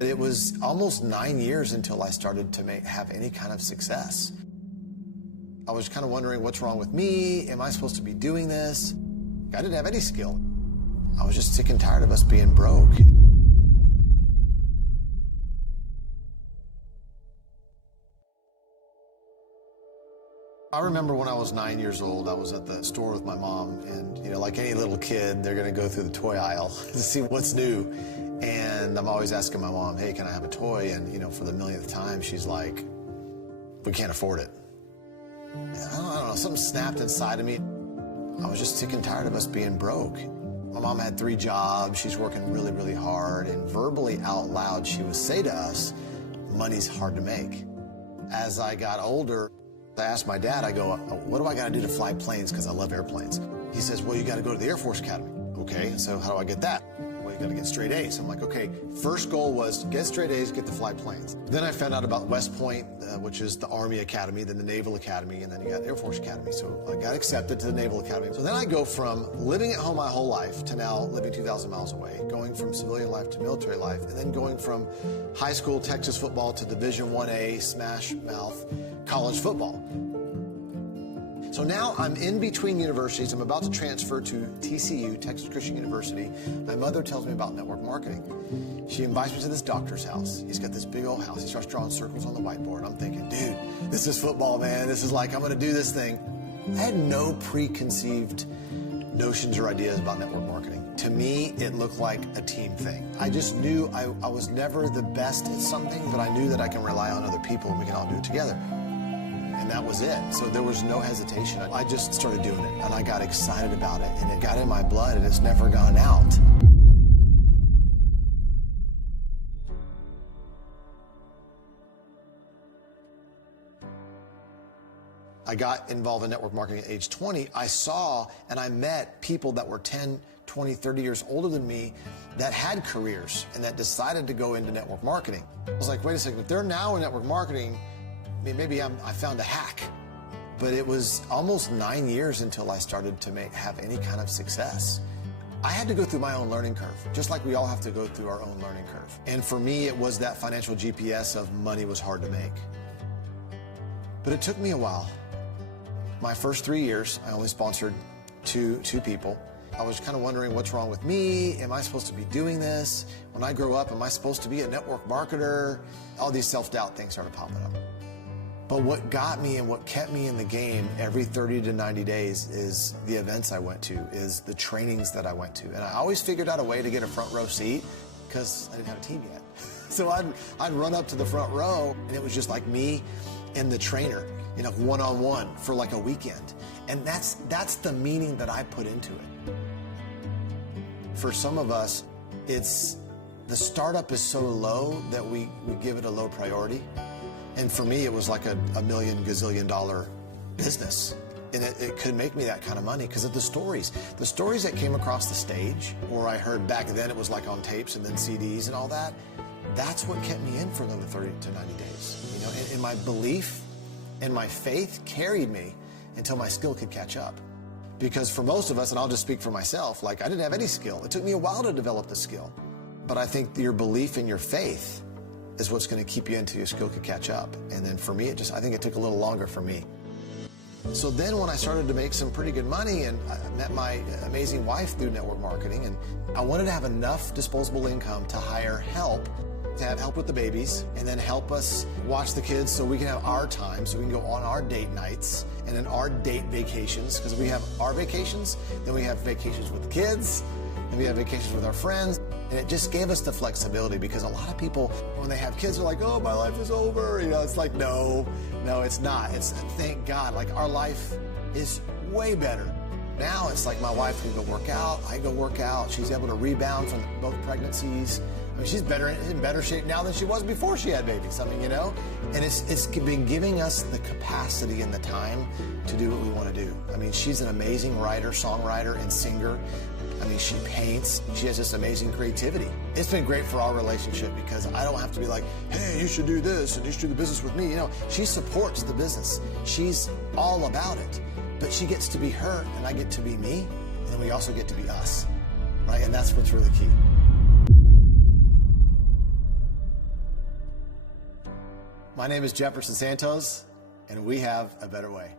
It was almost 9 years until I started to have any kind of success. I was kind of wondering, what's wrong with me? Am I supposed to be doing this? I didn't have any skill. I was just sick and tired of us being broke. I remember when I was 9 years old, I was at the store with my mom, and like any little kid, they're gonna go through the toy aisle to see what's new. And I'm always asking my mom, hey, can I have a toy? And for the millionth time, she's like, we can't afford it. And I don't know, something snapped inside of me. I was just sick and tired of us being broke. My mom had 3 jobs, she's working really, really hard, and verbally out loud, she would say to us, money's hard to make. As I got older, I asked my dad, I go, what do I gotta do to fly planes? Because I love airplanes. He says, well, you gotta go to the Air Force Academy. Okay, so how do I get that? Well, you gotta get straight A's. I'm like, okay, first goal was get straight A's, get to fly planes. Then I found out about West Point, which is the Army Academy, then the Naval Academy, and then you got Air Force Academy. So I got accepted to the Naval Academy. So then I go from living at home my whole life to now living 2,000 miles away, going from civilian life to military life, and then going from high school Texas football to Division 1A, smash mouth, college football. So now I'm in between universities. I'm about to transfer to TCU, Texas Christian University. My mother tells me about network marketing. She invites me to this doctor's house. He's got this big old house. He starts drawing circles on the whiteboard. I'm thinking, dude, this is football, man. This is like, I'm going to do this thing. I had no preconceived notions or ideas about network marketing. To me, it looked like a team thing. I just knew I was never the best at something, but I knew that I can rely on other people and we can all do it together. And that was it. So there was no hesitation. I just started doing it, and I got excited about it, and it got in my blood, and it's never gone out. I got involved in network marketing at age 20. I saw and I met people that were 10, 20, 30 years older than me that had careers and that decided to go into network marketing. I was like, wait a second, if they're now in network marketing, maybe I found a hack. But it was almost 9 years until I started to have any kind of success. I had to go through my own learning curve, just like we all have to go through our own learning curve. And for me, it was that financial GPS of money was hard to make. But it took me a while. My first 3 years, I only sponsored two people. I was kind of wondering, what's wrong with me? Am I supposed to be doing this? When I grow up, am I supposed to be a network marketer? All these self-doubt things started popping up. But what got me and what kept me in the game every 30 to 90 days is the events I went to, is the trainings that I went to. And I always figured out a way to get a front row seat because I didn't have a team yet. So I'd run up to the front row, and it was just like me and the trainer, one-on-one for like a weekend. And that's the meaning that I put into it. For some of us, the startup is so low that we give it a low priority. And for me, it was like a $1 gazillion business. And it could make me that kind of money because of the stories that came across the stage, or I heard back then it was like on tapes and then CDs and all that. That's what kept me in for another 30 to 90 days. And my belief and my faith carried me until my skill could catch up. Because for most of us, and I'll just speak for myself, like I didn't have any skill. It took me a while to develop the skill. But I think your belief and your faith is what's going to keep you until your skill could catch up. And then for me, I think it took a little longer for me. So then when I started to make some pretty good money, and I met my amazing wife through network marketing, and I wanted to have enough disposable income to hire help, to have help with the babies, and then help us watch the kids so we can have our time, so we can go on our date nights and then our date vacations, because we have our vacations, then we have vacations with the kids, and we have vacations with our friends. And it just gave us the flexibility, because a lot of people, when they have kids, are like, oh, my life is over. It's like, no, it's not. It's, thank God, like our life is way better. Now it's like my wife can go work out, I go work out. She's able to rebound from both pregnancies. I mean, she's in better shape now than she was before she had babies. And it's been giving us the capacity and the time to do what we want to do. I mean, she's an amazing writer, songwriter, and singer. I mean, she paints. She has this amazing creativity. It's been great for our relationship because I don't have to be like, hey, you should do this and you should do the business with me. She supports the business. She's all about it. But she gets to be her and I get to be me. And then we also get to be us, right? And that's what's really key. My name is Jefferson Santos, and we have a better way.